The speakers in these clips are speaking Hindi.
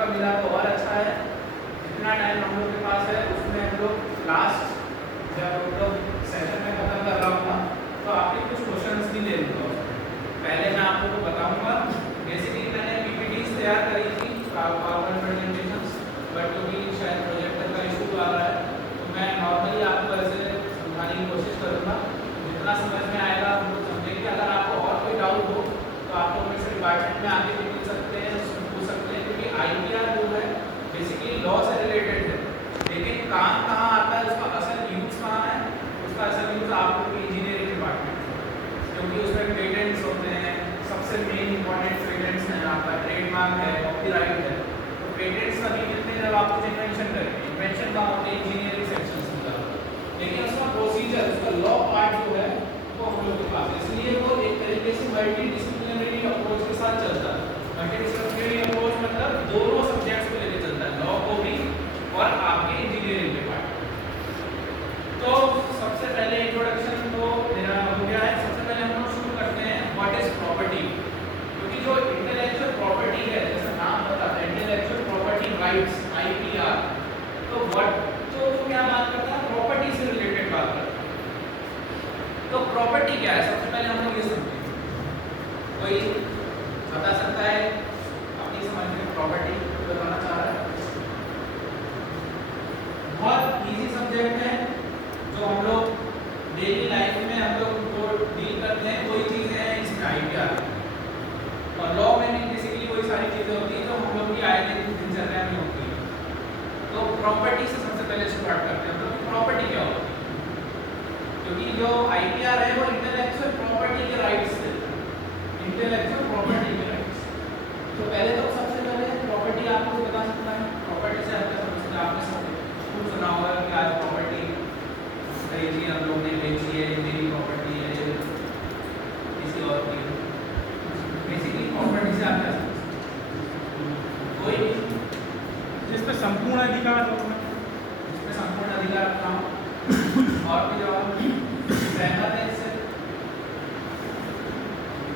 का मिला तो और अच्छा है। जितना टाइम हम लोग के पास है उसमें हम लोग लास्ट जब हम लोग सेशन में खत्म कर रहा हूँ तो आपके कुछ क्वेश्चंस भी ले लूँगा। पहले मैं आप लोगों को बताऊँगा। बेसिकली मैंने पीपीटीज तैयार करी थी पावर प्रेजेंटेशंस, बट क्योंकि शायद प्रोजेक्टर का इशू आ रहा है तो मैं नॉर्मली आपको ऐसे समझाने की कोशिश करूँगा। जितना समझ में आएगा हम लोग समझेंगे। अगर आपको और कोई डाउट हो तो आप लोग मेरे से डिपार्टमेंट में आके भी पूछ सकते हैं, उसमें पूछ सकते हैं, क्योंकि आईपीआर जो है बेसिकली लॉ से रिलेटेड है, लेकिन काम कहाँ आता है, उसका असल यूज कहाँ है, उसका असल यूज आप लोग की इंजीनियरिंग डिपार्टमेंट में, क्योंकि उसमें पेटेंट्स होते हैं। सबसे मेन इंपॉर्टेंट पेटेंट्स हैं, आपका ट्रेडमार्क है, कॉपीराइट है। तो पेटेंट्स तभी मिलते हैं जब आप कुछ इन्वेंशन करेंगे। इन्वेंशन का होते हैं इंजीनियरिंग सेक्शन से होता है, लेकिन उसका प्रोसीजर, उसका लॉ पार्ट जो है वो हम लोग के पास है। इसलिए वो एक तरीके से मल्टी डिसिप्लिनरी अप्रोच के साथ चलता है। मल्टी डिसिप्लिनरी अप्रोच मतलब दोनों सब्जेक्ट्स को लेकर चलता है, लॉ को भी और आपके इंजीनियरिंग के पार्ट। तो सबसे पहले इंट्रोडक्शन तो मेरा हो गया है। सबसे पहले हम लोग शुरू करते हैं व्हाट इज प्रॉपर्टी, क्योंकि जो इंटेलेक्चुअल प्रॉपर्टी है, जैसा नाम बताता है इंटेलेक्चुअल प्रॉपर्टी राइट्स आईपीआर, तो व्हाट तो क्या बात करता है, प्रॉपर्टी से रिलेटेड बात करता है। तो प्रॉपर्टी क्या है, सबसे पहले हम लोग ये समझेंगे। कोई बता सकता है अपनी समझ में प्रॉपर्टी बताना चाह रहा है? बहुत इजी सब्जेक्ट है जो हम लोग डेली लाइफ में हम लोग को डील करते हैं। कोई चीजें हैं इसमें आईपीआर और लॉ में भी बेसिकली कोई सारी चीजें होती हैं जो हम लोग की आए दिन दिनचर्या में होती है। तो प्रॉपर्टी से सबसे पहले स्टार्ट करते हैं। मतलब प्रॉपर्टी क्या होती है, क्योंकि जो आईपीआर है वो इंटेलेक्चुअल प्रॉपर्टी के राइट्स है, इंटेलेक्चुअल प्रॉपर्टी के राइट्स। तो पहले तो सबसे पहले प्रॉपर्टी आपको बता सकता है। प्रॉपर्टी से आपका समझते हैं, आपने सब कुछ सुना होगा कि आज प्रॉपर्टी खरीदी हम लोग ने, बेची है, मेरी प्रॉपर्टी है, किसी और की। बेसिकली प्रॉपर्टी से आप क्या समझते हैं? कोई जिस पे संपूर्ण अधिकार हो, जिसमें संपूर्ण अधिकार रखना हो। और भी जवाब सहमत है इससे?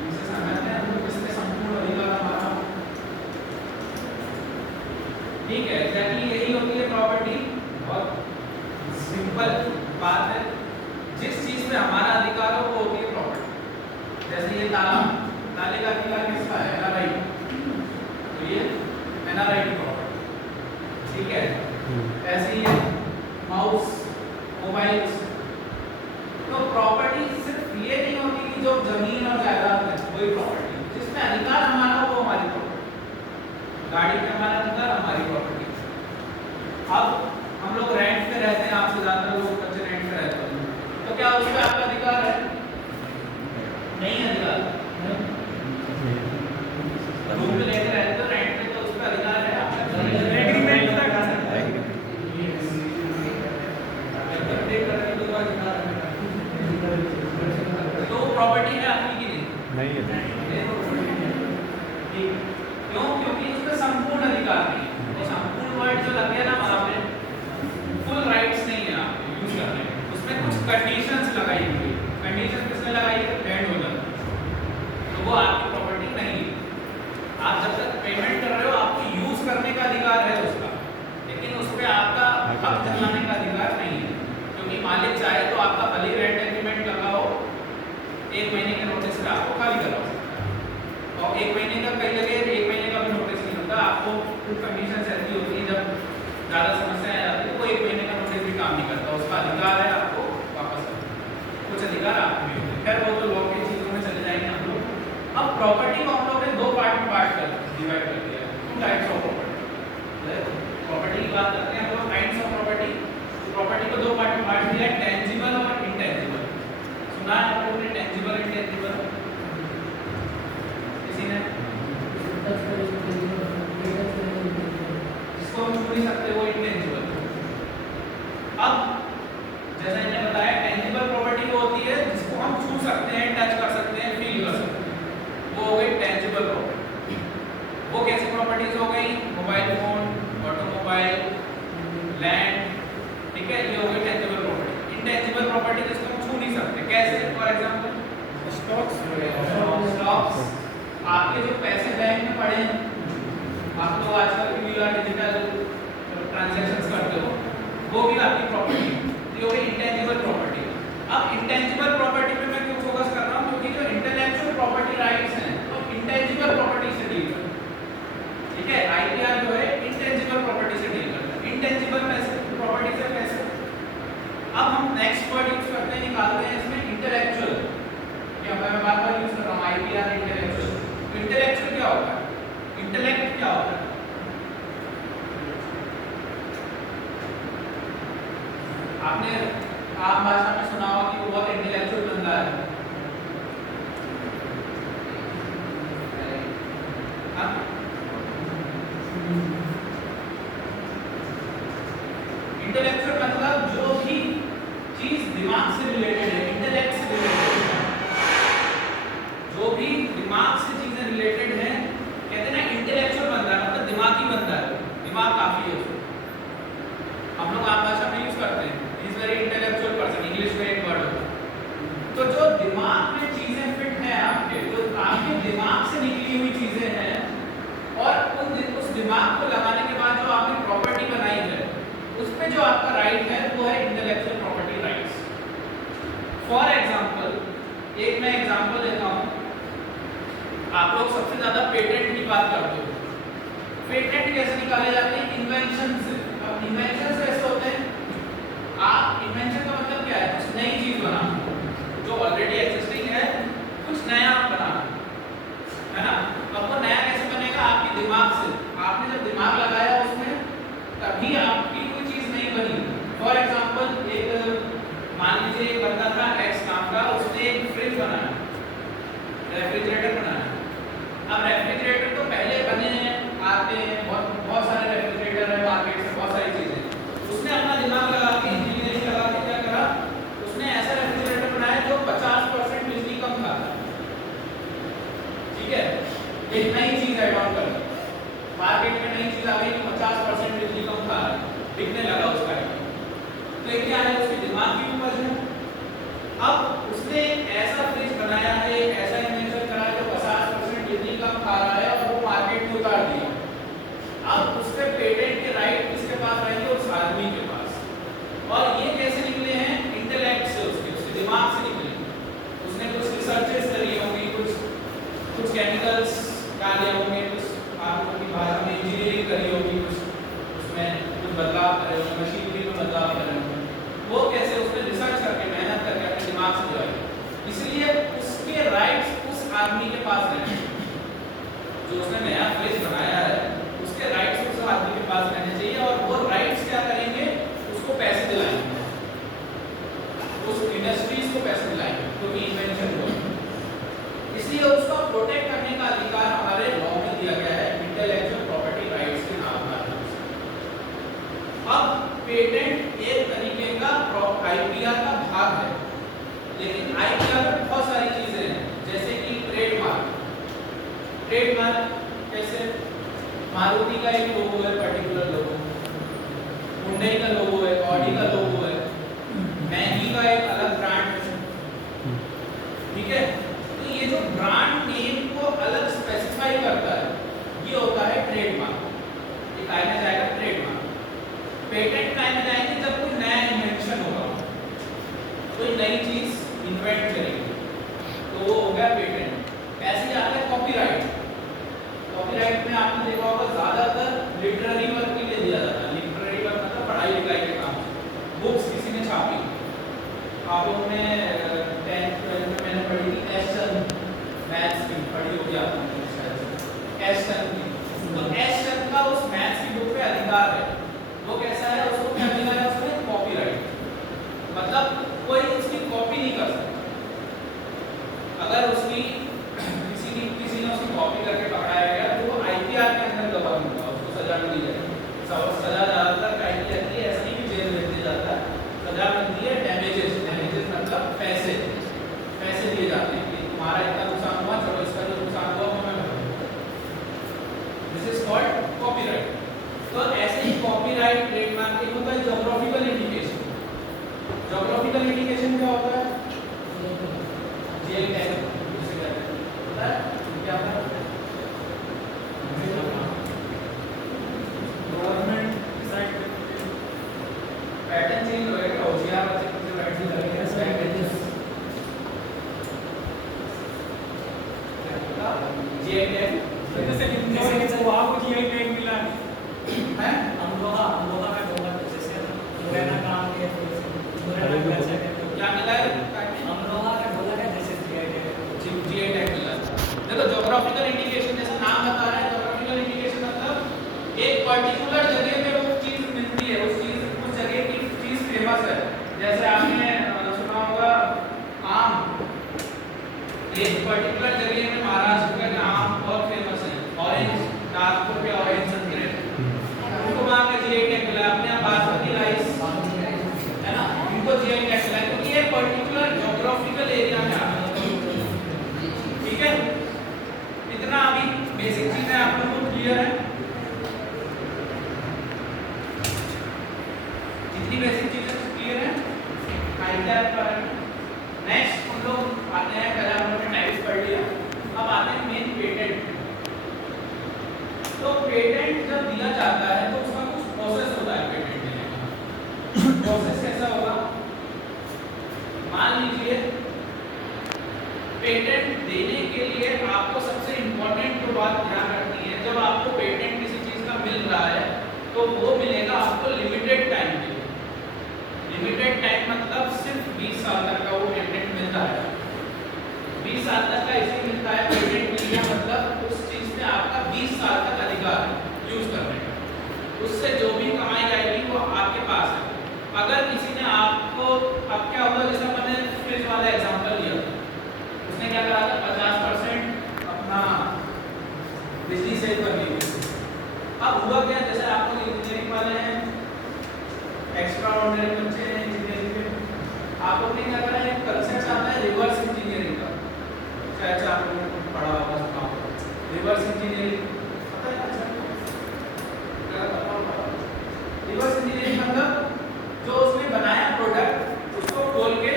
इससे सहमत है हम लोग, जिसमें संपूर्ण अधिकार हमारा हो। ठीक है, एग्जैक्टली यही होती है प्रॉपर्टी। बहुत सिंपल बात है, जिस चीज में हमारा अधिकार हो वो होती है प्रॉपर्टी। जैसे ये ताला, ताले का अधिकार किसका है? एनआरआई। तो ये एनआरआई की प्रॉपर्टी, ठीक है। ऐसे ही माउस, मोबाइल। तो प्रॉपर्टी सिर्फ ये नहीं होती कि जो जमीन और जायदाद है वही प्रॉपर्टी, जिसमें अधिकार हमारा हो वो हमारी प्रॉपर्टी। गाड़ी पे हमारा अधिकार, हमारी प्रॉपर्टी। अब हम लोग रेंट पे रहते हैं, आपसे ज्यादा लोग बच्चे रेंट पे रहते हैं, तो क्या उस पर आपका अधिकार है? नहीं अधिकार। रूम पे लेके रहते हो रेंट पे, तो उस पर अधिकार है आपका? एग्रीमेंट तक तो प्रॉपर्टी है आपकी कि नहीं है। क्यों? क्योंकि उसमें संपूर्ण अधिकार नहीं है। तो संपूर्ण वर्ड जो लग गया ना वहाँ पे, फुल राइट्स नहीं है आपको यूज करने में। उसमें कुछ कंडीशंस लगाई हुई है। कंडीशन किसने लगाई है? Land owner. तो वो आपकी प्रॉपर्टी नहीं है। आप जब तक पेमेंट कर रहे हो आपको यूज करने का अधिकार है उसका, लेकिन उस पर आपका हक जमाने का अधिकार नहीं है। क्योंकि मालिक चाहे तो आपका भले रेंट एग्रीमेंट लगाओ, 1 महीने के नोटिस पे आपको खाली करवा सकता है। और 1 महीने का कई जगह 1 महीने का भी नोटिस नहीं होता, आपको कुछ कंडीशन ऐसी होती है जब ज़्यादा समस्याएं आ जाती है तो 1 महीने का नोटिस भी काम नहीं करता। उसका अधिकार है आपको वापस करना, कुछ अधिकार आपको भी होते हैं। खैर वो तो लॉ की चीज़ों में चले जाएंगे हम लोग। अब प्रॉपर्टी को हम लोग ने 2 पार्ट में डिवाइड कर दिया है। 2 टाइप्स ऑफ प्रॉपर्टी। प्रॉपर्टी की बात करते हैं हम लोग, काइंड्स ऑफ प्रॉपर्टी। प्रॉपर्टी को 2 पार्ट में बांट दिया है, टेंजिबल और इंटेंजिबल। सुना है आप लोगों ने टेंजिबल इंटेंजिबल? किसी ने? जिसको हम छू नहीं सकते वो इंटेंजिबल। अब जैसा मैंने बताया टेंजिबल प्रॉपर्टी वो होती है जिसको हम छू सकते हैं, टच कर सकते हैं, फील कर सकते हैं, वो हो गई टेंजिबल प्रॉपर्टी। वो कैसी प्रॉपर्टीज हो गई? मोबाइल फोन, ऑटोमोबाइल, लैंड, ठीक है, ये हो गई टेंजिबल प्रॉपर्टी। इंटेंजिबल प्रॉपर्टी जिसको हम छू नहीं सकते, कैसे? For example stocks. आपके जो पैसे बैंक में पड़े हैं, आप लोग आजकल भी अब हम नेक्स्ट वर्ड यूज करते हैं, निकालते हैं इसमें इंटेलेक्चुअल। क्या मैं बार-बार यूज कर रहा हूं आईपीआर इंटेलेक्चुअल। इंटेलेक्चुअल क्या होता है? इंटेलेक्ट क्या होता है? आपने आम भाषा में सुना होगा कि वो बहुत इंटेलेक्चुअल बंदा है। इंटेलेक्चुअल मतलब जो भी चीज दिमाग से रिलेटेड है, इंटेलेक्ट से रिलेटेड है, जो भी दिमाग से चीजें रिलेटेड है, कहते हैं ना इंटेलेक्चुअल बंदा है, मतलब दिमागी बंदा है, दिमाग काफी है उसको। हम लोग आम भाषा में यूज करते हैं is very intellectual person, English में एक वर्ड होता है। तो जो दिमाग में चीजें फिट है आपके, जो आपके दिमाग से निकली हुई चीजें हैं और उस दिमाग को लगाने के बाद जो आपने प्रॉपर्टी बनाई है, उस पे जो आपका राइट है वो है intellectual property rights. For example, एक मैं एग्जांपल देता हूँ। आप लोग सबसे ज्यादा पेटेंट की बात करते हो। पेटेंट कैसे निकाले जाते हैं? इन्वेंशन से। अब इन्वेंशन कैसे होते हैं? आप इन्वेंशन का मतलब क्या है? कुछ नई चीज बनाना, जो ऑलरेडी एग्जिस्टिंग है, कुछ नया बनाना, है ना? अब वो नया कैसे बनेगा? आपके दिमाग से। आपने जब दिमाग लगाया उसमें, तभी आपकी कोई चीज नहीं बनी। फॉर एग्जांपल, एक मान लीजिए एक बंदा था एक्स नाम का, उसने एक फ्रिज बनाया, रेफ्रिजरेटर बनाया। अब रेफ्रिजरेटर तो पहले बने हैं, आते हैं, बहुत सारे रेफ्रिजरेटर है मार्केट में, बहुत सारी चीजें। उसने अपना दिमाग लगा के, इंजीनियरिंग लगा के क्या करा? उसने ऐसा रेफ्रिजरेटर बनाया जो 50% बिजली कम खाता है। ठीक है, एक नई चीज ऐड ऑन कर, मार्केट में नई चीज आ गई, 50% बिजली कम खा रहा है, बिकने लगा उसका। तो ये क्या है? उसके दिमाग की उपज है। अब उसने ऐसा फ्रिज बनाया है, ऐसा इन्वेंशन करा है जो 50% बिजली कम खा रहा है और वो मार्केट में उतार दिया। अब उसके पेटेंट के राइट किसके पास रहेंगे? उस आदमी के पास। और ये कैसे निकले हैं? इंटेलेक्ट से, उसके दिमाग से निकले। उसने कुछ रिसर्चेस करी होंगी, कुछ केमिकल्स डाले होंगे, कुछ आपकी भाषा में इंजीनियरिंग करी होगी, उसमें कुछ बदलाव करे होंगे, मशीनरी में बदलाव करे होंगे। वो कैसे? उसने रिसर्च करके, मेहनत करके अपने दिमाग से जो है। इसलिए उसके राइट्स उस आदमी के पास रहने चाहिए। जो उसने नया फ्रिज बनाया है, उसके राइट्स उस आदमी के पास रहने चाहिए। और वो राइट्स क्या करेंगे? उसको पैसे दिलाएंगे, उस इंडस्ट्रीज को पैसे दिलाएंगे, क्योंकि इन्वेंशन हुआ। इसलिए उसको प्रोटेक्ट करने का अधिकार हमारे लॉ में दिया गया है, इंटेलेक्चुअल प्रॉपर्टी राइट्स के नाम पर। अब पेटेंट एक तरीके का आईपीआर का भाग है, लेकिन आईपीआर में बहुत सारी चीजें हैं, जैसे कि ट्रेडमार्क। ट्रेडमार्क कैसे? मारुति का एक लोगो है, पर्टिकुलर लोगो, हुंडई का लोगो है, ऑडी का लोगो है, मैगी का एक अलग ब्रांड है। ठीक है, तो ये जो ब्रांड नेम को अलग स्पेसिफाई करता है, ये होता है ट्रेडमार्क। ये काय में जाएगा? ट्रेडमार्क। पेटेंट काय में जाएंगे? जब कोई नया इन्वेंशन होगा, कोई नई चीज इन्वेंट करेंगे, तो वो हो गया पेटेंट। ऐसे ही आता है कॉपीराइट। कॉपीराइट में आपने देखा होगा ज्यादातर लिटरेरी वर्क के लिए दिया जाता है। लिटरेरी वर्क मतलब पढ़ाई लिखाई के काम, बुक्स किसी ने छापी। आप लोगों ने 10th 12th में मैंने पढ़ी थी एस्टन, मैथ्स की पढ़ी होगी आपने शायद, एस्टन की। तो एस्टन का उस मैथ्स की बुक पे अधिकार है। वो कैसा है? उसको क्या मिला है? उसमें कॉपीराइट, मतलब कोई उसकी कॉपी नहीं कर सकता। अगर उसकी किसी ने उसकी कॉपी करके पकड़ाया गया तो वो आईपीआर के अंदर गवाह होगा, उसको सजा मिली जाएगी। सजा ज्यादातर काहे की जाती है? ऐसा नहीं कि जेल भेज दिया जाता है, सजा मिलती है डैमेजेस। डैमेजेस मतलब पैसे दिए जाते हैं कि तुम्हारा इतना नुकसान हुआ, चलो इसका जो नुकसान हुआ वो मैं भरूंगा। This is called copyright. तो ऐसे ही कॉपीराइट, ट्रेडमार्क एक होता है ज्योग्राफिकल इंडिकेशन। ज्योग्राफिकल इंडिकेशन क्या होता है? जेल टैग जिसे कहते हैं, पता है क्या होता है? गवर्नमेंट डिसाइड करती है। पैटर्न चेंज हो गया, ओजीआर बच्चे कुछ पैटर्न लगेगा, पैटर्न जेल टैग जैसे कि वो आपको जीआई टैग मिला है। अमरोहा का जैसे मुरैना काम के एक पर्टिकुलर जगह पे वो चीज मिलती है, उस जगह की चीज फेमस है। जैसे आपने सुना होगा आम, एक पर्टिकुलर जगह में महाराष्ट्र का आम बहुत फेमस है। ऑरेंज, नागपुर के ऑरेंज संतरे, उनको वहाँ का जीआई टैग मिला। अपने यहाँ बासमती राइस है ना, उनको जीआई टैग मिला क्योंकि ये पर्टिकुलर ज्योग्राफिकल एरिया में आता है। ठीक है, इतना अभी बेसिक चीजें आप लोगों को क्लियर है। इतनी बेसिक चीजें क्लियर है, आइडिया आपका है। नेक्स्ट हम लोग आते हैं, पहले हम लोगों ने टाइप्स पढ़ लिया, अब आते हैं मेन पेटेंट। तो पेटेंट जब दिया जाता है तो उसका कुछ प्रोसेस होता है पेटेंट देने का। प्रोसेस कैसा होगा, मान लीजिए पेटेंट देने के लिए आपको सबसे इंपॉर्टेंट जो बात ध्यान रखनी है, जब आपको पेटेंट किसी चीज का मिल रहा है तो वो मिलेगा आपको लिमिटेड टाइम के लिए। लिमिटेड टाइम मतलब सिर्फ 20 साल तक का वो पेटेंट मिलता है। 20 साल तक का इसलिए मिलता है पेटेंट मिल गया मतलब उस चीज में आपका 20 साल तक अधिकार है यूज करने का, उससे जो भी कमाई जाएगी वो आपके पास है। अगर किसी ने आपको, अब क्या होगा, जैसे मैंने फ्रिज वाला एग्जांपल लिया, उसने क्या करा था 50% अपना बिजली सेव कर ली। अब हुआ क्या, जैसे आप लोग इंजीनियरिंग वाले हैं, एक्स्ट्रा ऑर्डिनरी बच्चे हैं इंजीनियरिंग के, आप लोग ने क्या करा है, कंसेप्ट आता है रिवर्स इंजीनियरिंग का, शायद आप लोगों ने पढ़ा होगा, सुना होगा। रिवर्स इंजीनियरिंग पता है क्या? रिवर्स इंजीनियरिंग मतलब जो उसने बनाया प्रोडक्ट उसको खोल के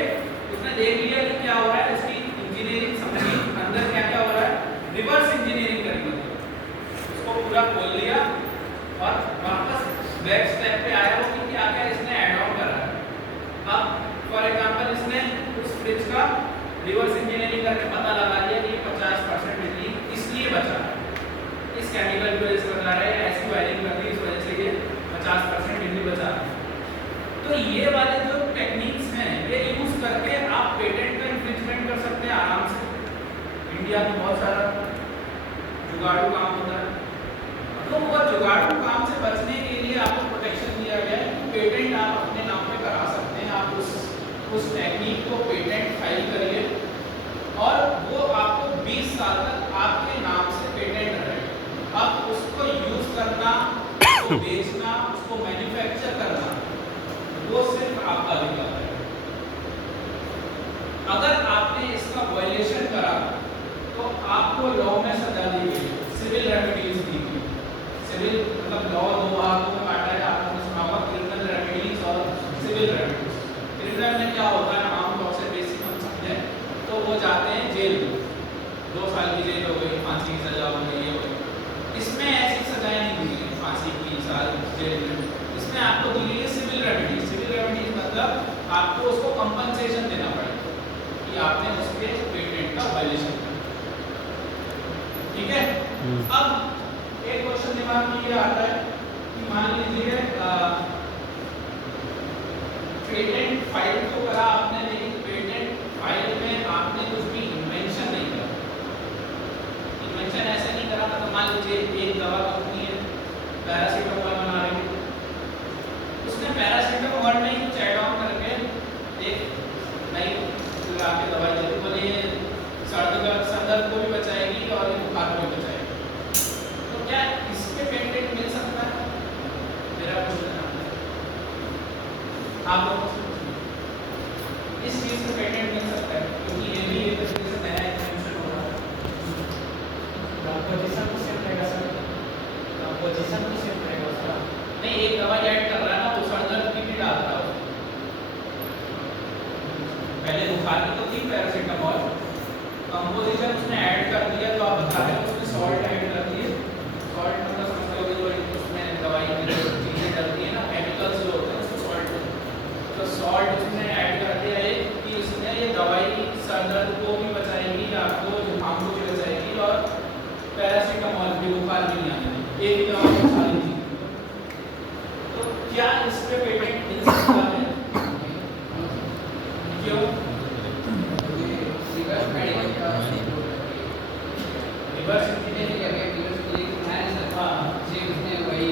उसने देख लिया कि क्या हो रहा है, उसकी इंजीनियरिंग समझी, अंदर क्या क्या हो रहा है, रिवर्स इंजीनियरिंग करनी होती है। उसको पूरा खोल लिया और वापस बैक स्टेप पे आया वो कि क्या क्या इसने ऐड ऑन करा है। अब फॉर एग्जांपल इसने उस फ्रिज का रिवर्स इंजीनियरिंग करके पता लगा लिया कि 50% बिजली इसलिए बचा है, इस केमिकल की वजह से बचा रहा है, ऐसी वायरिंग कर दी इस वजह से ये 50% बिजली बचा रहा है। तो ये वाले जो टेक्निक्स हैं ये यूज करके आप पेटेंट का इन्फ्रिंजमेंट कर सकते हैं आराम से। इंडिया में बहुत सारा जुगाड़ू काम होता है, तो वो जुगाड़ू काम से बचने के लिए आपको प्रोटेक्शन दिया गया है। पेटेंट आप अपने नाम पे करा सकते हैं, आप उस टेक्निक को पेटेंट फाइल करिए और वो आपको 20 साल तक आपके नाम से पेटेंट रहेगा। अब उसको यूज करना, उसको बेचना, उसको मैन्युफैक्चर करना वो सिर्फ आपका अधिकार है। अगर आपने इसका वायलेशन करा तो आपको लॉ में सजा दी गई, सिविल रेमेडीज दी गई। सिविल मतलब लॉ दो भागों में बांटा है, आपने सुना होगा क्रिमिनल रेमेडीज और सिविल रेमेडीज। क्रिमिनल में क्या होता है, आम तौर से बेसिक हम समझें तो वो जाते हैं जेल, 2 साल की जेल हो गई, फांसी की सजा हो गई, ये हो गई। इसमें ऐसी सजाएं नहीं दी गई, फांसी 3 साल जेल में। इसमें आपको दी गई है सिविल रेमेडीज। सिविल रेमेडीज मतलब आपको उसको कंपनसेशन देना पड़ेगा कि आपने उसके पेटेंट का वायलेशन किया। ठीक है, अब एक क्वेश्चन दिमाग में ये आता है कि मान लीजिए पेटेंट फाइल तो करा आपने, लेकिन पेटेंट फाइल में आपने कुछ भी इन्वेंशन नहीं करा। इन्वेंशन ऐसे नहीं करा था, तो मान लीजिए एक दवा कंपनी है, पैरासीटामोल बना रही है, उसने पैरासीटामोल में ही कुछ ऐड ऑन करके एक नई लगा के दवाई दे दी, बोले ये सर दर्द को भी बचाएगी और ये बुखार को भी बचाएगी। तो क्या इसके पेटेंट मिल सकता है? मेरा क्वेश्चन है आप लोगों से, इस चीज का पेटेंट मिल सकता है क्योंकि ये भी एक तरीके से नया इन्वेंशन हो रहा है। कंपोजिशन को सेट रहेगा सर, कंपोजिशन को सेट रहेगा सर। नहीं, एक दवाई ऐड कर रहा है ना, वो सर दर्द की भी डाल रहा है। पहले बुखार की तो थी पैरासीटामोल, कंपोजिशन उसने ऐड कर दिया, तो आप बता रहे हो उसमें सॉल्ट ऐड कर दिए। सॉल्ट मतलब समझते होगे जो उसमें दवाई में जो चीजें डलती है ना, केमिकल्स जो होते हैं उसको सॉल्ट होते हैं। तो सॉल्ट उसने ऐड कर दिया है कि उसने ये दवाई सर दर्द को भी बचाएगी, आपको जुकाम को भी बचाएगी और पैरासीटामोल भी, बुखार भी नहीं आने देगी, एक ही दवा में सारी चीजें। तो क्या इस पे पेटेंट मिल सकता है? क्यों? रिवर्स इंजीनियरिंग रिवर्स इंजीनियरिंग है सर। हाँ जी, उसने वही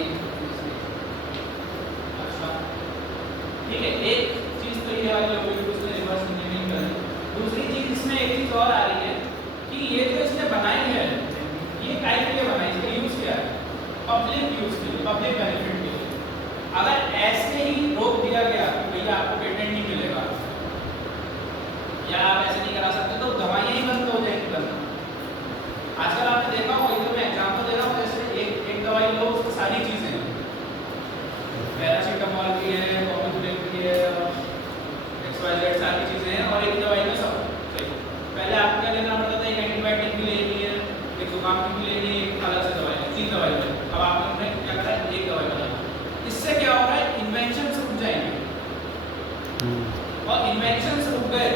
या आप ऐसे नहीं करा सकते तो दवाइयाँ ही बंद हो जाएंगी बनना। आजकल आपने देखा होगा, इधर मैं एग्जाम्पल दे रहा हूँ, जैसे एक दवाई लो उसमें सारी चीज़ें हैं, पैरासीटामोल भी है, कॉम्बिनेट भी है, XYZ सारी चीज़ें हैं और एक दवाई में सब सही। पहले आपको क्या लेना पड़ता था, एक एंटीबायोटिक भी लेनी है, एक जुकाम की भी लेनी है, एक अलग से दवाई है, 3 दवाई है। अब आपने क्या करा, एक दवाई बनाई। इससे क्या हो रहा है, इन्वेंशन रुक जाएंगे और इन्वेंशन रुक गए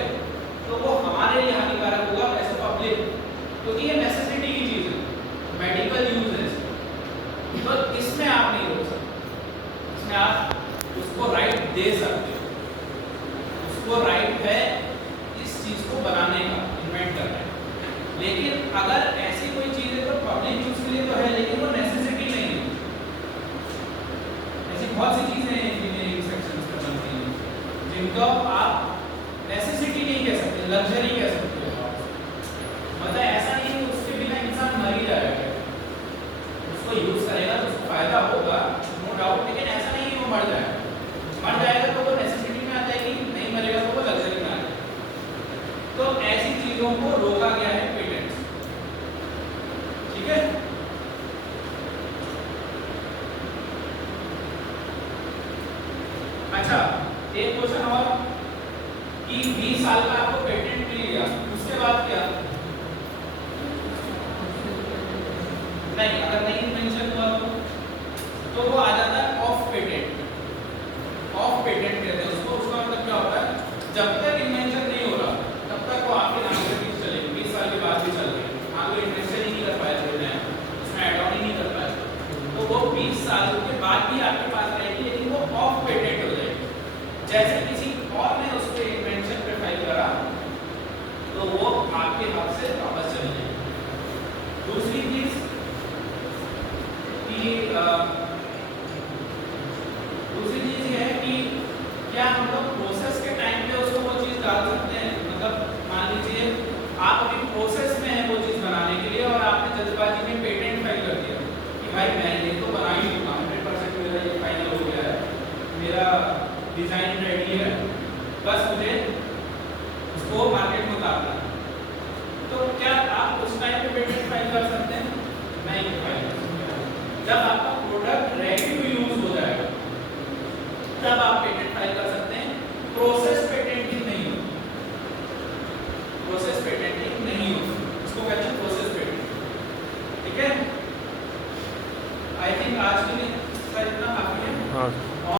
तो वो हमारे लिए हानिकारक होगा एज ए पब्लिक, क्योंकि ये नेसेसिटी की चीज़ है, मेडिकल यूज है इसमें। तो इसमें आप नहीं रोक सकते, इसमें आप उसको राइट दे सकते हो, उसको राइट है इस चीज़ को बनाने का, इन्वेंट करने का। लेकिन अगर ऐसी कोई चीज़ है तो पब्लिक यूज के लिए तो है, लेकिन वो नेसेसिटी नहीं है। ऐसी बहुत सी चीज़ें हैं इंजीनियरिंग सेक्शंस में बनती हैं जिनको आप नेसेसिटी नहीं कह सकते, लग्जरी कह सकते हो। मतलब ऐसा नहीं है उसके बिना इंसान मर ही जाएगा, उसको यूज करेगा तो उसको फायदा होगा नो डाउट, लेकिन ऐसा नहीं है वो मर जाएगा। मर जाएगा तो वो नेसेसिटी में आ जाएगी, नहीं मरेगा तो वो लग्जरी में आ जाएगा। तो ऐसी चीजों को रोका गया है पेटेंट्स, ठीक है। अच्छा, एक क्वेश्चन और कि 20 साल का आपको पेटेंट मिल गया, उसके बाद क्या? नहीं, अगर नहीं मेंशन हुआ तो वो आ जाता है ऑफ पेटेंट। ऑफ पेटेंट कहते हैं उसको। उसका मतलब क्या होता है, जब तक इन्वेंशन नहीं हो रहा तब तक वो आपके नाम पे चीज चलेगी, 20 साल के बाद भी चल रही। आप कोई इन्वेंशन ही नहीं कर पाए थे नया, उसमें ऐड ऑन ही नहीं कर पाए तो वो 20 साल के बाद भी आपके पास रहेगी, लेकिन वो ऑफ पेटेंट हो जाएगी। जैसे किसी और ने उसके इन्वेंशन पे फाइल करा तो वो आपके हक से वापस चली जाएगी। दूसरी चीज कि दूसरी चीज ये है कि क्या हम लोग प्रोसेस के टाइम पे उसको वो चीज डाल सकते हैं। मतलब मान लीजिए आप अभी प्रोसेस में है वो चीज बनाने के लिए और आपने जल्दबाजी में पेटेंट फाइल कर दिया कि भाई मैं ये तो बना ही दूंगा, 100% मेरा ये फाइनल हो गया है, मेरा डिजाइन रेडी है, बस मुझे उसको मार्केट में उतारना है। तो क्या आप उस टाइम पे पेटेंट फाइल कर सकते हैं? नहीं फाइल कर सकते। जब आपका प्रोडक्ट रेडी टू यूज हो जाएगा तब आप पेटेंट फाइल कर सकते हैं। प्रोसेस